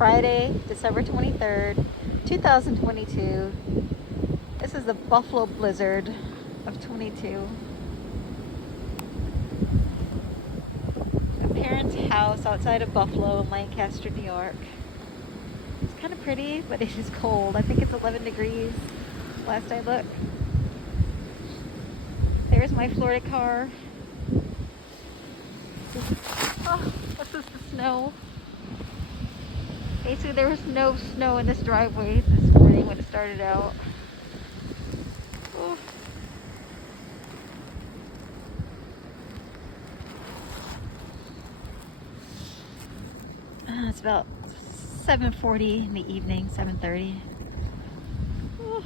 Friday, December 23rd, 2022. This is the Buffalo Blizzard of 22. My parents' house outside of Buffalo in Lancaster, New York. It's kind of pretty, but it is cold. I think it's 11 degrees last I looked. There's my Florida car. Oh, this is the snow. Basically, there was no snow in this driveway this morning when it started out. Oh. It's about 7:40 in the evening, 7:30. Oh.